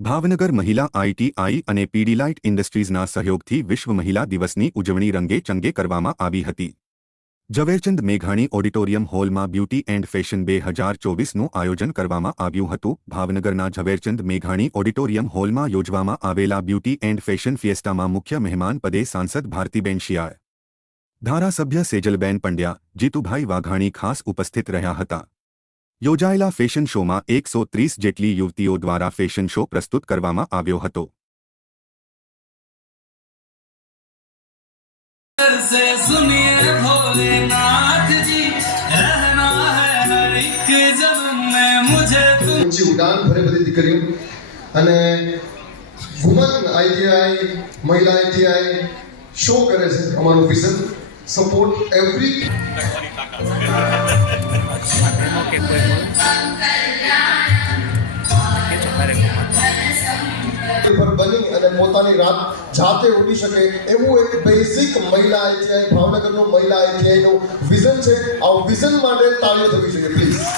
ભાવનગર મહિલા આઈટીઆઈ અને પીડીલાઇટ ઇન્ડસ્ટ્રીઝના સહયોગથી વિશ્વ મહિલા દિવસની ઉજવણી રંગે ચંગે કરવામાં આવી હતી. ઝવેરચંદ મેઘાણી ઓડિટોરિયમ હોલમાં બ્યુટી એન્ડ ફેશન બે હજાર ચોવીસનું આયોજન કરવામાં આવ્યું હતું. ભાવનગરના ઝવેરચંદ મેઘાણી ઓડિટોરિયમ હોલમાં યોજવામાં આવેલા બ્યુટી એન્ડ ફેશન ફિએસ્ટામાં મુખ્ય મહેમાન પદે સાંસદ ભારતીબેન શિયાળ. ધારાસભ્ય સેજલબેન પંડ્યા, જીતુભાઈ વાઘાણી ખાસ ઉપસ્થિત રહ્યા હતા. યોજાયેલા ફેશન શોમાં એકસો ત્રીસ જેટલી યુવતીઓ દ્વારા ફેશન શો પ્રસ્તુત કરવામાં આવ્યો હતો. ઉડાન ભરે બધી દીકરીઓ. અને વુમન આઈટીઆઈ મહિલા આઈટીઆઈ શો કરે છે અમારું વિઝન સપોર્ટ એવરી પર બની અને પોતાની રાત જાતે ઉડી શકે એવું એક બેઝિક મહિલા આઈટીઆઈ ભાવનગરનું મહિલા આઈટીઆઈનું વિઝન છે. આ વિઝન માટે તાળીઓ થવી જોઈએ પ્લીઝ